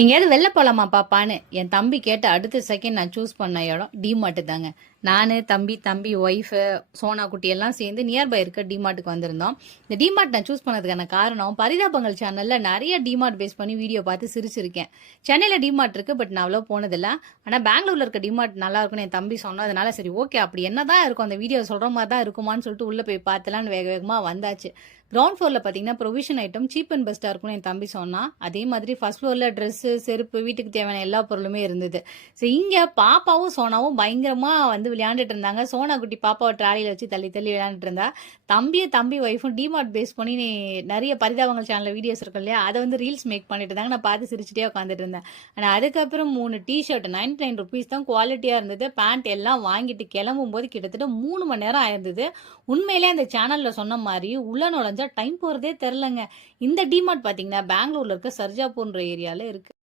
எங்கேயாவது வெளில போகலாமா பாப்பான்னு? என் தம்பி கேட்ட அடுத்த செகண்ட் நான் சூஸ் பண்ண இடம் டிமார்ட்டு தாங்க. நான் தம்பி தம்பி ஒய்ஃபு சோனா குட்டி எல்லாம் சேர்ந்து நியர்பை இருக்க டிமார்ட்டுக்கு வந்திருந்தோம். இந்த டிமார்ட் நான் சூஸ் பண்ணதுக்கான காரணம் பரிதாபங்கள் சேனலில் நிறைய டிமார்ட் பேஸ் பண்ணி வீடியோ பார்த்து சிரிச்சிருக்கேன். சென்னையில் டிமார்ட் இருக்குது பட் நான் அவ்வளோ போனதில்ல. ஆனால் பெங்களூரில் இருக்க டிமார்ட் நல்லா இருக்கும்னு என் தம்பி சொன்னோம் அதனால சரி ஓகே அப்படி என்னதான் இருக்கும் அந்த வீடியோ சொல்கிற மாதிரி தான் இருக்குமான்னு சொல்லிட்டு உள்ளே போய் பார்த்தலான்னு வேக வேகமாக வந்தாச்சு. கிரவுண்ட் ஃப்ளோரில் பார்த்தீங்கன்னா ப்ரொவிஷன் ஐட்டம் சீப் அண்ட் பெஸ்ட்டாக இருக்கும்னு என் தம்பி சொன்னான். அதே மாதிரி ஃபர்ஸ்ட் ஃப்ளோரில் ட்ரெஸ்ஸு செருப்பு வீட்டுக்கு தேவையான எல்லா பொருளுமே இருந்தது. ஸோ இங்கே பாப்பாவும் சோனாவும் பயங்கரமாக வந்து விளையாண்டுட்டு இருந்தாங்க சோனா குட்டி பாப்பாவை ட்ராலியில் வச்சு தள்ளி தள்ளி விளையாண்டுட்டு இருந்தா தம்பியை தம்பி ஒய்ஃபும் டிமார்ட் பேஸ் பண்ணி நீ நிறைய பரிதாபங்கள் சேனலில் வீடியோஸ் இருக்கும் இல்லையா? அதை வந்து ரீல்ஸ் மேக் பண்ணிட்டு இருந்தாங்க நான் பார்த்து சிரிச்சுட்டே உட்காந்துட்டு இருந்தேன். ஆனால் அதுக்கப்புறம் மூணு டிஷர்ட் நைன்டி நைன் ருபீஸ் தான் குவாலிட்டியாக இருந்தது. பேண்ட் எல்லாம் வாங்கிட்டு கிளம்பும் போது கிட்டத்தட்ட மூணு மணி நேரம் ஆயிருந்தது. உண்மையிலே அந்த சேனலில் சொன்ன மாதிரி உள்ள நுழைஞ்சா டைம் போகிறதே தெரிலங்க இந்த டிமார்ட் பார்த்தீங்கன்னா பெங்களூரில் இருக்க சர்ஜாப்பூர்ன்ற ஏரியாவில் இருக்குது